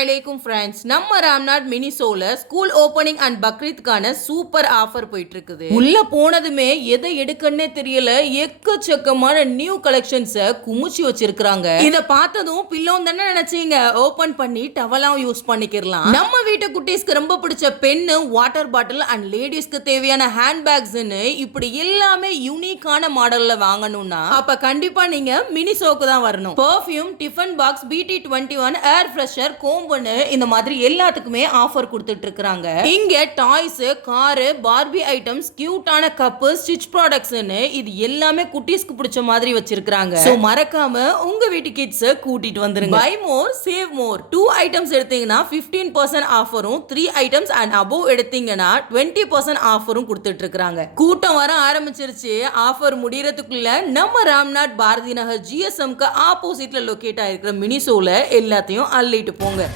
அலைக்கும் ஃப்ரெண்ட்ஸ், நம்ம ராம்நாட் மினிசோல ஸ்கூல் ஓபனிங் அண்ட் பக்ரீத்கான சூப்பர் ஆஃபர் போயிட்டு இருக்குது. உள்ள போனதுமே எதை எடுக்கன்னே தெரியல, எக்கச்சக்கமான நியூ கலெக்ஷன்ஸை குமிச்சு வச்சிருக்காங்க. இத பார்த்ததும் பில்லோன் தானே நினைச்சீங்க, ஓபன் பண்ணி டவலாம் யூஸ் பண்ணிக்கலாம். நம்ம வீட்டு குட்டீஸ்க்கு ரொம்ப பிடிச்ச பென்னு, வாட்டர் பாட்டில் அண்ட் லேடிஸ்க்கு தேவையான ஹேண்ட் பேக்ஸ்னு இப்படி எல்லாமே யூனிக்கான மாடல்ல வாங்கணும்னா அப்ப கண்டிப்பா நீங்க மினிசோக்கு தான் வரணும். Perfume, tiffin box, BT21 air fresher, கோம்புன்னு இந்த மாதிரி எல்லாத்துக்குமே ஆஃபர் கொடுத்துட்டு இருக்காங்க. இங்க டாய்ஸ், கார், பார்பி ஐட்டம்ஸ், கியூட்டான கப், ஸ்டிச் ப்ராடக்ட்ஸ்னு இது எல்லாமே குட்டீஸ்க்கு பிடிச்ச மாதிரி வச்சிருக்காங்க. சோ மறக்காம உங்க வீட்டு கிட்ஸ் கூட்டிட்டு வந்துருங்க. Buy more save more. 2 items எடுத்தீங்கன்னா 15% ஆஃபரும், 3 ஐட்டம்ஸ் அண்ட் அபோவ் எடுத்தீங்கன்னா 20% ஆஃபரும் கொடுத்துட்டு இருக்காங்க. கூட்டம் வர ஆரம்பிச்சிருச்சு. ஆஃபர் முடியறதுக்குள்ள நம்ம ராம்நாட் பாரதி நகர் GSMக்கு ஆப்போசிட்ல லொகேட் ஆயிருக்கிற மினிசோல எல்லாத்தையும் அள்ளிட்டு போங்க.